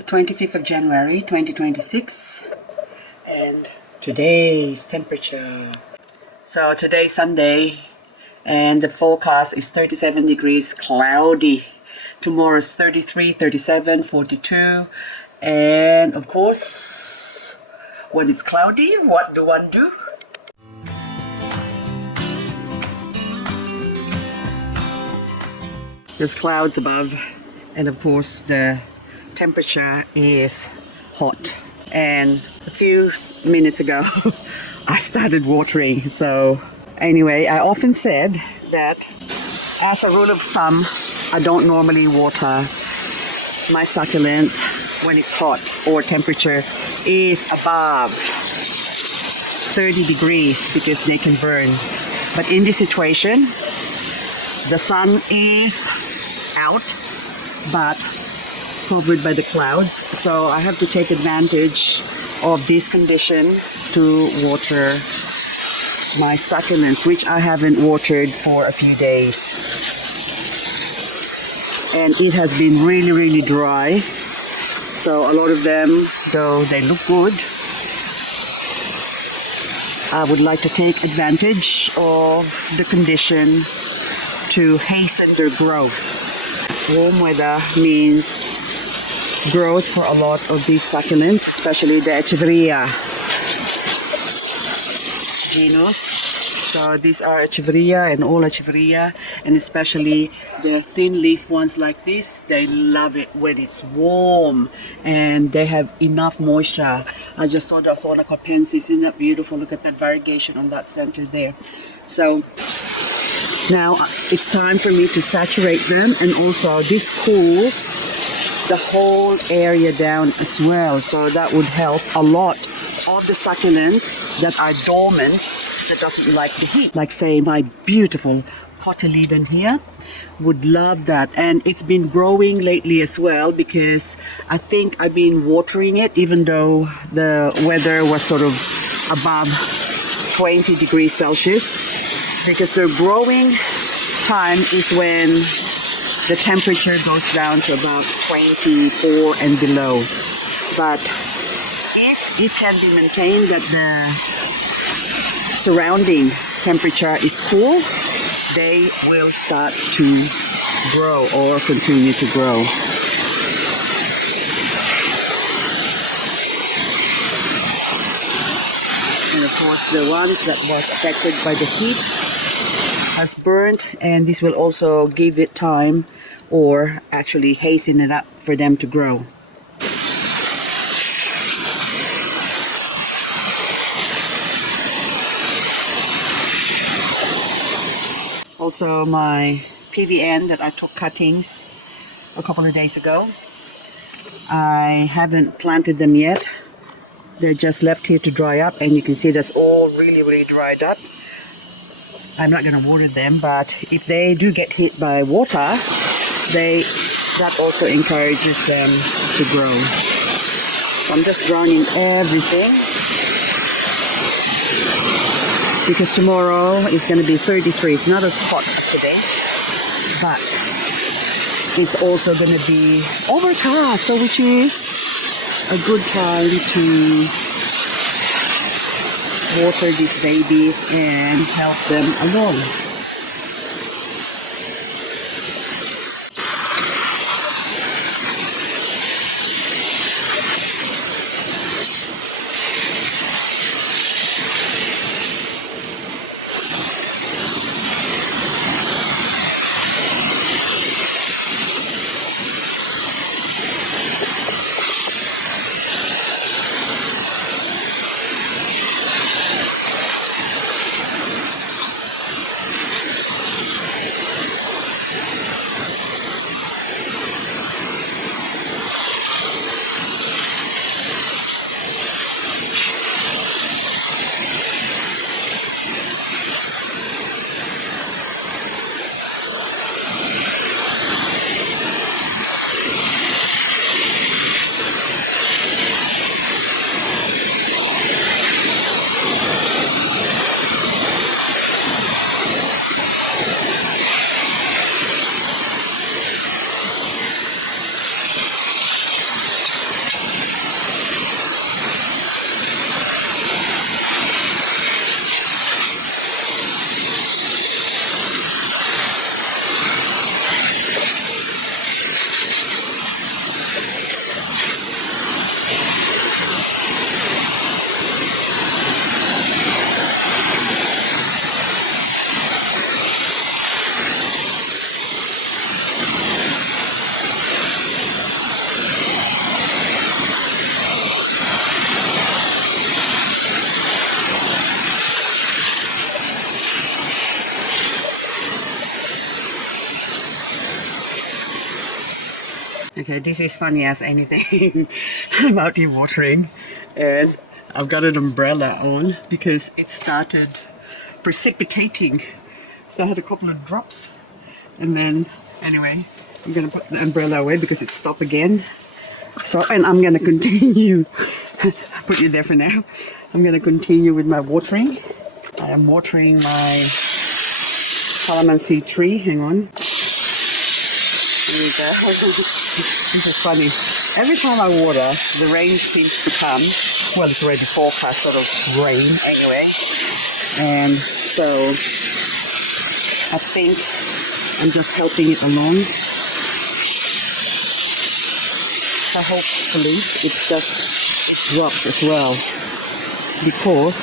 the 25th of January 2026, and today's temperature. So today's Sunday and the forecast is 37 degrees cloudy. Tomorrow's 33, 37, 42, and of course when it's cloudy, what do one do? There's clouds above, and of course the temperature is hot. And a few minutes ago I started watering. So anyway, I often said that as a rule of thumb, I don't normally water my succulents when it's hot or temperature is above 30 degrees because they can burn. But in this situation, the sun is out but covered by the clouds, so I have to take advantage of this condition to water my succulents, which I haven't watered for a few days. And it has been really dry, so a lot of them, though they look good, I would like to take advantage of the condition to hasten their growth. Warm weather means growth for a lot of these succulents, especially the Echeveria genus. So these are Echeveria and all Echeveria, and especially the thin leaf ones like this, they love it when it's warm and they have enough moisture. I just saw the Succulents, isn't that beautiful? Look at that variegation on that center there. So now it's time for me to saturate them, and also this cools the whole area down as well, so that would help a lot of the succulents that are dormant, that doesn't like the heat. Like say my beautiful cotyledon here would love that, and it's been growing lately as well because I think I've been watering it even though the weather was sort of above 20 degrees Celsius, because their growing time is when the temperature goes down to about 24 and below. But if it can be maintained that the surrounding temperature is cool, they will start to grow or continue to grow. And of course the ones that was affected by the heat has burned, and this will also give it time or actually hasten it up for them to grow. Also my PVN that I took cuttings a couple of days ago, I haven't planted them yet. They're just left here to dry up, and you can see that's all really dried up. I'm not going to water them, but if they do get hit by water, that also encourages them to grow. So I'm just drowning everything, because tomorrow is going to be 33. It's not as hot as today, but it's also going to be overcast, so which is a good time to water these babies and help them along. Okay, this is funny as anything. I'm out here watering and I've got an umbrella on because it started precipitating. So I had a couple of drops and then anyway, I'm gonna put the umbrella away because it stopped again. So, and I'm gonna continue, put you there for now. I'm gonna continue with my watering. I am watering my calamansi tree, hang on. There you go. This is funny. Every time I water, the rain seems to come. Well, it's already forecast sort of rain anyway. And so I think I'm just helping it along. So hopefully it drops as well. Because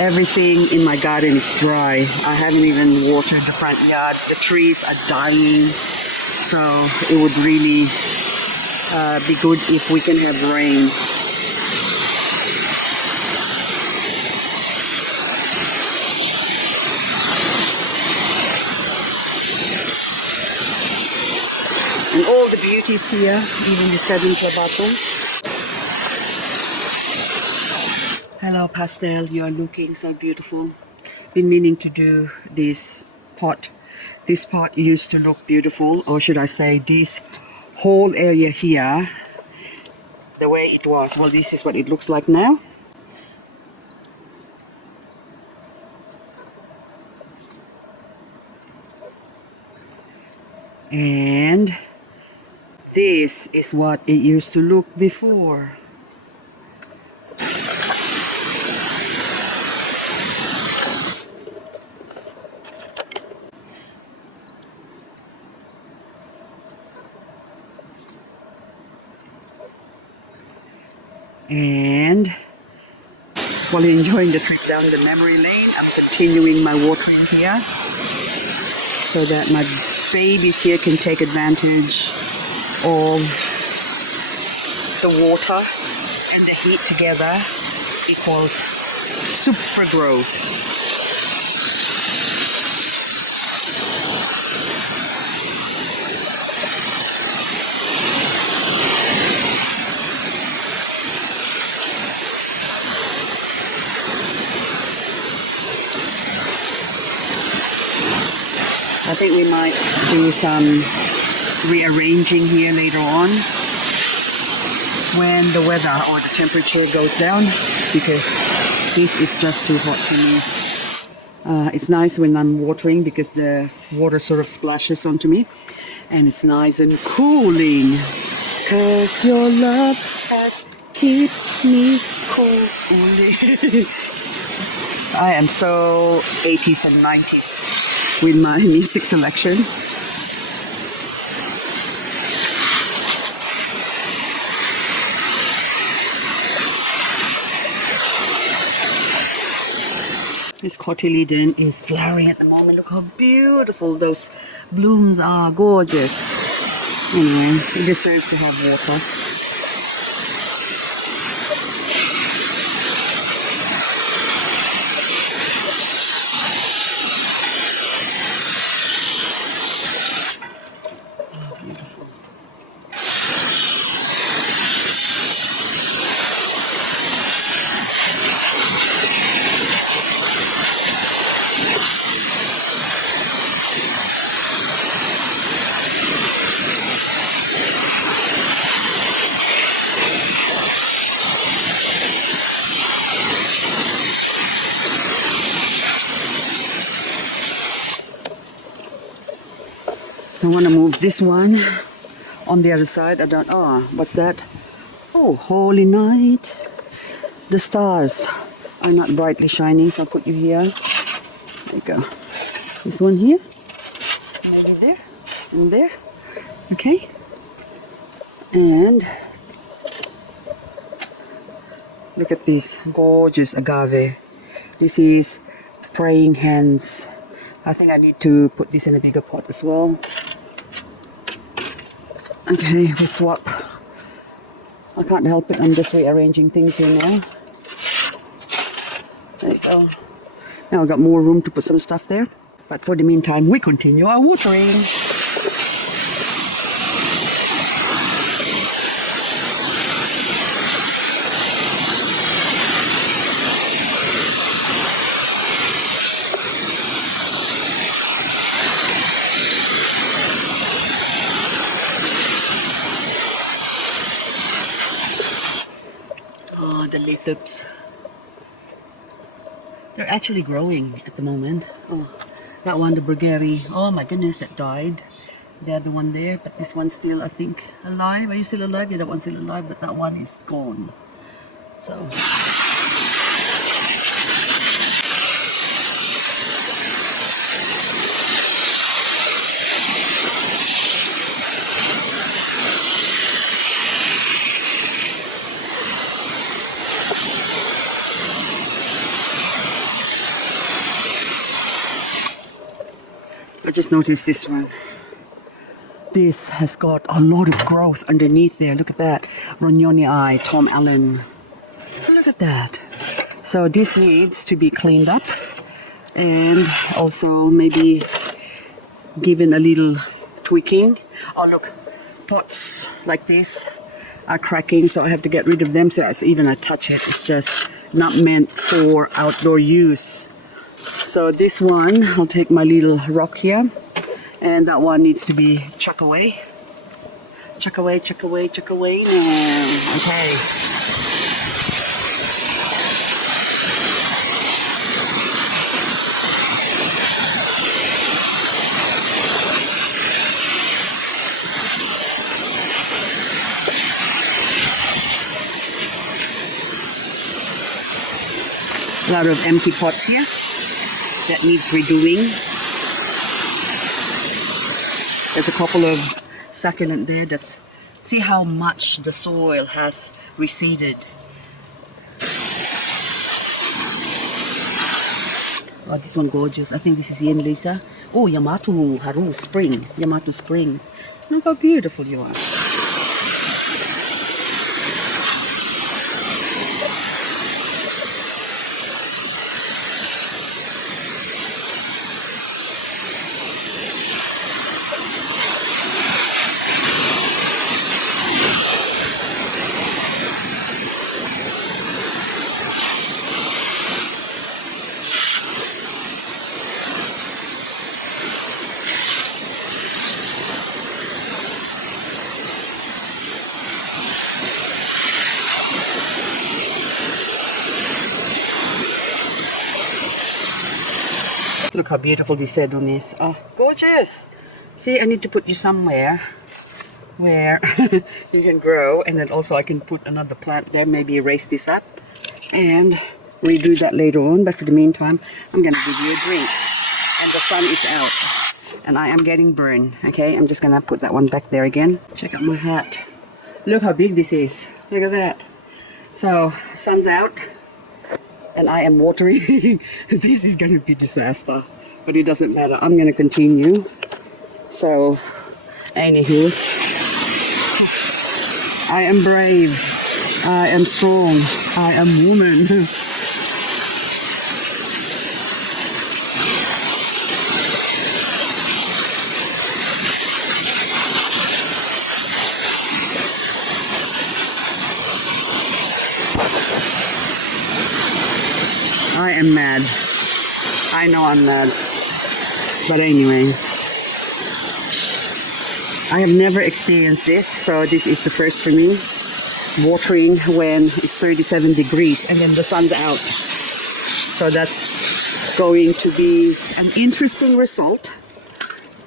everything in my garden is dry. I haven't even watered the front yard. The trees are dying. So it would really be good if we can have rain. And all the beauties here, even the 7 clavatos. Hello Pastel, you are looking so beautiful. Been meaning to do this pot. This pot used to look beautiful, or should I say this whole area here, the way it was. Well, this is what it looks like now. And this is what it used to look before. And while you're enjoying the trip down the memory lane, I'm continuing my watering here so that my babies here can take advantage of the water and the heat together equals super growth. I think we might do some rearranging here later on when the weather or the temperature goes down, because this is just too hot for me. It's nice when I'm watering because the water sort of splashes onto me and it's nice and cooling, cause your love has kept me cool. I am so 80s and 90s with my music selection. This cotyledon is flowering at the moment. Look how beautiful those blooms are, gorgeous. Anyway, it deserves to have water. I want to move this one on the other side. I don't, oh, what's that? Oh, holy night. The stars are not brightly shining, so I'll put you here. There you go. This one here. Maybe there. And there. Okay. And look at this gorgeous agave. This is praying hands. I think I need to put this in a bigger pot as well. Okay, we swap. I can't help it, I'm just rearranging things here now. There you go. Now I've got more room to put some stuff there. But for the meantime, we continue our watering. the lithops. They're actually growing at the moment. Oh, that one, the Bulgari. Oh my goodness, that died. The other one there, but this one's still, I think, alive. Are you still alive? Yeah, that one's still alive, but that one is gone. So. I just noticed this one. This has got a lot of growth underneath there. Look at that. Rognoni, Tom Allen. Look at that. So this needs to be cleaned up and also maybe given a little tweaking. Oh look, pots like this are cracking, so I have to get rid of them. So as even I touch it, it's just not meant for outdoor use. So this one, I'll take my little rock here, and that one needs to be chuck away. Chuck away, chuck away, chuck away now. Okay. A lot of empty pots here that needs redoing. There's a couple of succulent there. That's, see how much the soil has receded. Oh, this one gorgeous. I think this is Yen Lisa. Oh, Yamato Haru Spring. Yamato Springs. Look how beautiful you are. Look how beautiful this sedum is. Oh, gorgeous. See, I need to put you somewhere where you can grow, and then also I can put another plant there, maybe erase this up and redo that later on. But for the meantime, I'm going to give you a drink. And the sun is out and I am getting burned. Okay, I'm just going to put that one back there again. Check out my hat. Look how big this is. Look at that. So, sun's out. And I am watering. This is going to be disaster, but it doesn't matter. I'm going to continue. So, anywho, I am brave. I am strong. I am woman. I am mad. I know I'm mad. But anyway, I have never experienced this, so this is the first for me. Watering when it's 37 degrees and then the sun's out. So that's going to be an interesting result.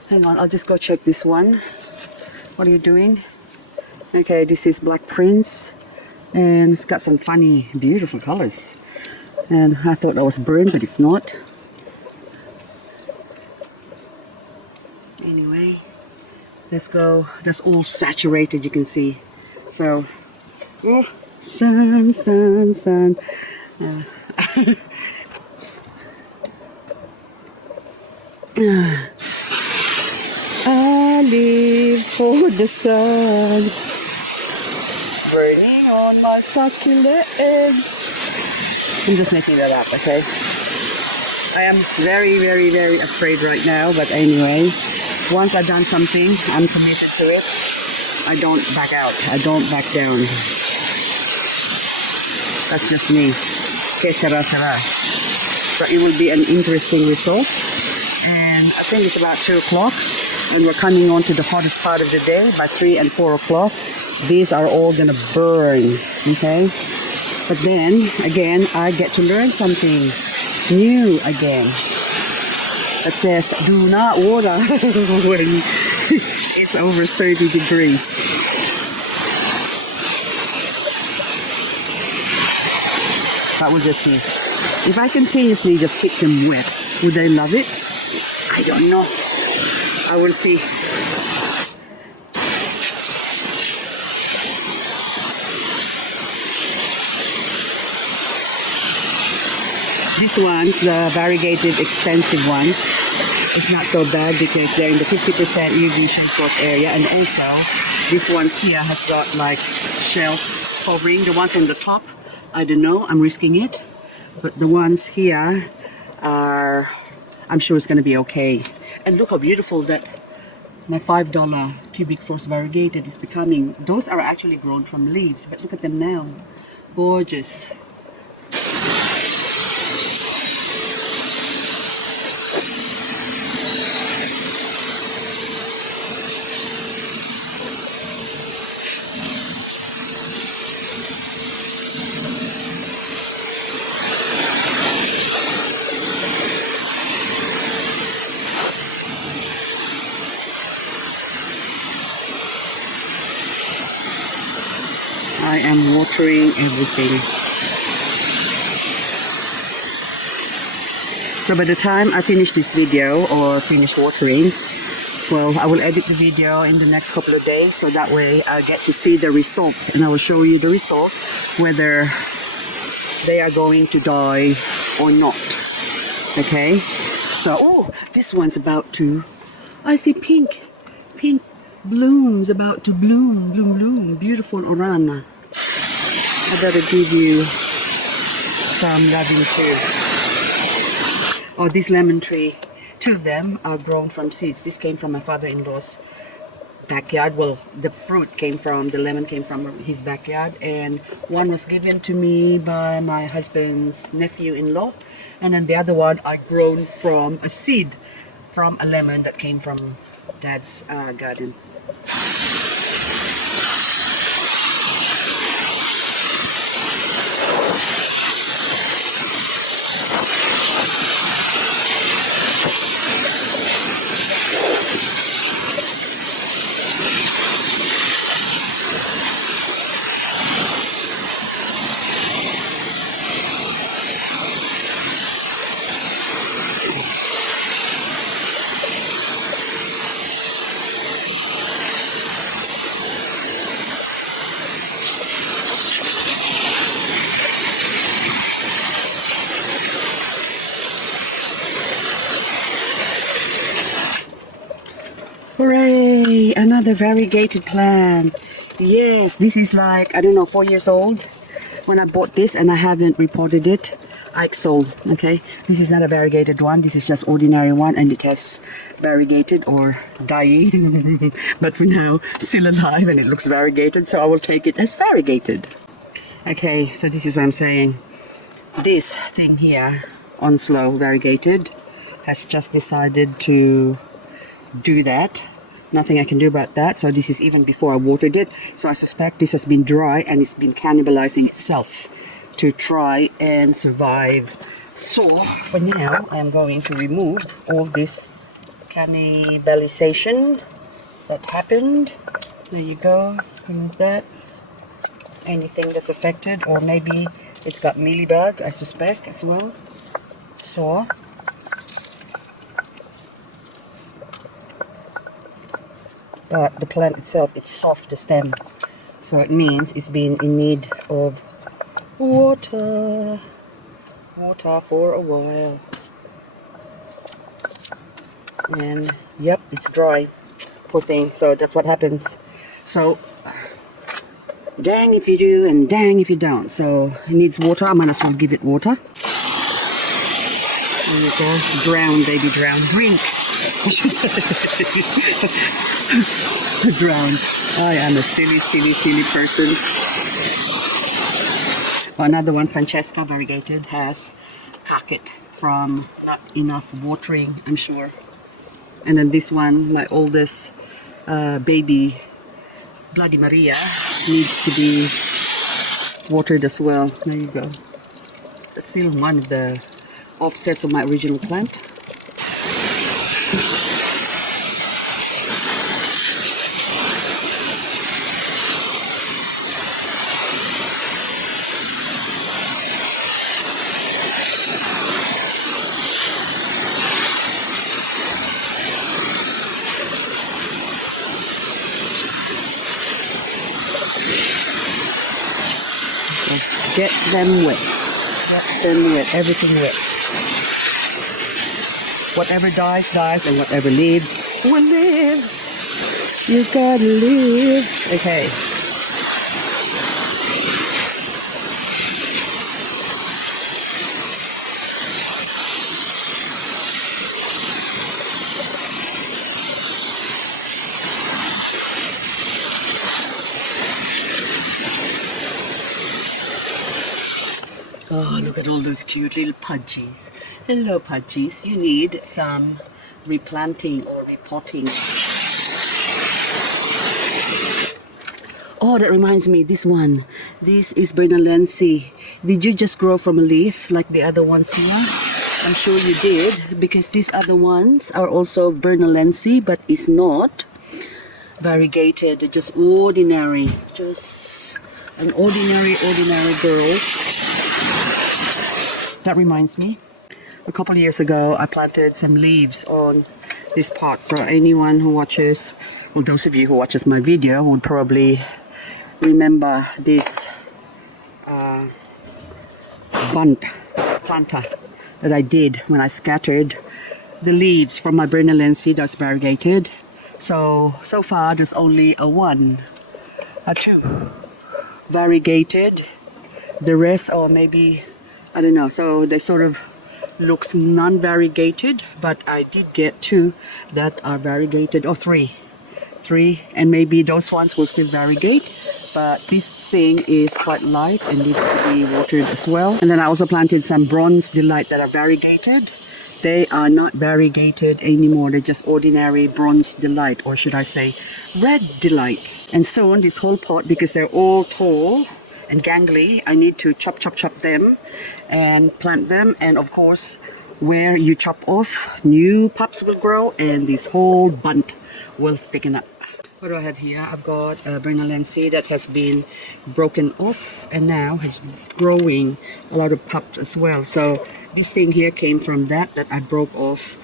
Hang on, I'll just go check this one. What are you doing? Okay, this is Black Prince. And it's got some funny, beautiful colors. And I thought that was burned, but it's not. Anyway, let's go. That's all saturated, you can see. So, oh, sun, sun, sun. I live for the sun, burning on my succulents. I'm just making that up, okay? I am very, very, very afraid right now, but anyway, once I've done something, I'm committed to it. I don't back out. I don't back down. That's just me. Que sera, sera. So it will be an interesting result. And I think it's about 2 o'clock, and we're coming on to the hottest part of the day. By 3 and 4 o'clock, these are all gonna burn, okay? But then again, I get to learn something new again. That says do not water when it's over 30 degrees. But we'll just see. If I continuously just keep them wet, would they love it? I don't know. I will see. These ones, the variegated expensive ones, it's not so bad because they're in the 50% UV shade area, and also this ones here has got like shelf covering. The ones on the top, I don't know, I'm risking it, but the ones here are, I'm sure it's going to be okay. And look how beautiful that my $5 cubic frost variegated is becoming. Those are actually grown from leaves, but look at them now. Gorgeous. I am watering everything. So by the time I finish this video or finish watering, well, I will edit the video in the next couple of days, so that way I get to see the result, and I will show you the result, whether they are going to die or not. Okay, so oh, this one's about to, I see pink blooms about to bloom, beautiful orana. I better give you some loving too. Oh, this lemon tree, 2 of them are grown from seeds. This came from my father-in-law's backyard. Well, the fruit came from, the lemon came from his backyard, and one was given to me by my husband's nephew-in-law, and then the other one are grown from a seed from a lemon that came from Dad's garden. Hooray! Another variegated plant. Yes, this is like, I don't know, 4 years old when I bought this, and I haven't reported it. I sold. Okay, this is not a variegated one. This is just ordinary one, and it has variegated or dying. But for now, still alive, and it looks variegated, so I will take it as variegated. Okay, so this is what I'm saying. This thing here, Onslow variegated, has just decided to do that. Nothing I can do about that. So this is even before I watered it. So I suspect this has been dry and it's been cannibalizing itself to try and survive. So for now, I'm going to remove all this cannibalization that happened. There you go. Remove that. Anything that's affected, or maybe it's got mealybug, I suspect as well. So but the plant itself, it's soft, the stem, so it means it's been in need of water for a while. And yep, it's dry, poor thing. So that's what happens. So dang if you do and dang if you don't. So it needs water. I might as well give it water. There you go. Drown, baby, drown. Drink. Drown. I am a silly person. Another one, Francesca variegated, has cocked from not enough watering, I'm sure. And then this one, my oldest baby, Bloody Maria, needs to be watered as well. There you go. That's still one of the offsets of my original plant. Get them wet. Get them wet. Everything wet. Whatever dies, dies, and whatever lives will live. You gotta live. Okay. Oh, look at all those cute little pudgies. Hello, pudgies. You need some replanting or repotting. Oh, that reminds me, this one. This is Bernalense. Did you just grow from a leaf like the other ones here? I'm sure you did, because these other ones are also Bernalense, but it's not variegated. They're just ordinary. Just an ordinary girl. That reminds me, a couple of years ago I planted some leaves on this pot. So anyone who watches, well, those of you who watches my video would probably remember this bunt planta that I did when I scattered the leaves from my Bernalense that's variegated. So far there's only two variegated. The rest, or maybe, I don't know, so they sort of looks non-variegated, but I did get two that are variegated, or three, and maybe those ones will still variegate, but this thing is quite light and needs to be watered as well. And then I also planted some Bronze Delight that are variegated. They are not variegated anymore, they're just ordinary Bronze Delight, or should I say Red Delight. And soon this whole pot, because they're all tall and gangly, I need to chop them and plant them, and of course where you chop off, new pups will grow and this whole bunt will thicken up. What do I have here? I've got a Bernalense that has been broken off and now is growing a lot of pups as well. So this thing here came from that I broke off,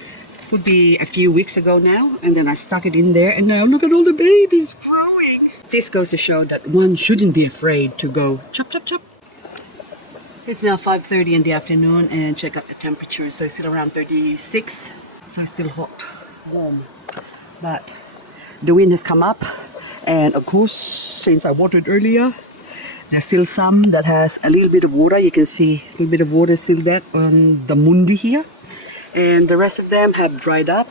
would be a few weeks ago now, and then I stuck it in there, and now look at all the babies growing. This goes to show that one shouldn't be afraid to go chop. It's now 5:30 in the afternoon, and check out the temperature. So it's still around 36, so it's still hot, warm. But the wind has come up, and of course, since I watered earlier, there's still some that has a little bit of water. You can see a little bit of water still there on the mundi here, and the rest of them have dried up.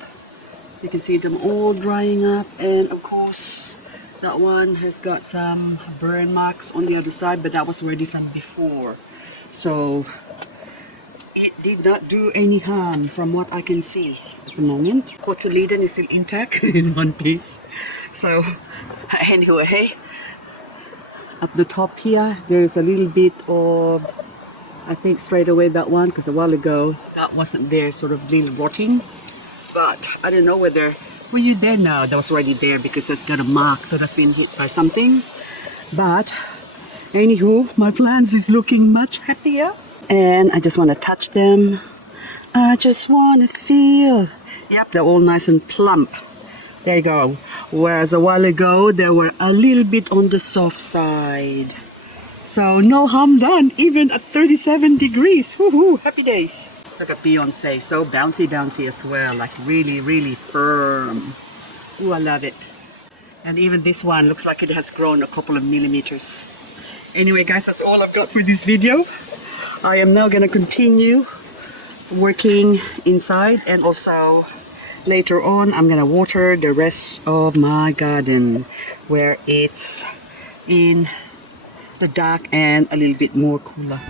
You can see them all drying up, and of course that one has got some burn marks on the other side, but that was already from before. So it did not do any harm from what I can see at the moment. Cotyledon is still intact in one piece. So anyway, up the top here there's a little bit of, I think straight away that one, because a while ago that wasn't there, sort of little rotting. But I don't know whether, were you there? No, that was already there because that's got a mark, so that's been hit by something. But anywho, my plants is looking much happier, and I just want to touch them. I just want to feel, yep, they're all nice and plump. There you go. Whereas a while ago they were a little bit on the soft side. So no harm done, even at 37 degrees. Woohoo, happy days. Look at Beyonce, so bouncy as well, like really firm. Ooh, I love it. And even this one looks like it has grown a couple of millimeters. Anyway guys, that's all I've got for this video. I am now gonna continue working inside, and also later on I'm gonna water the rest of my garden where it's in the dark and a little bit more cooler.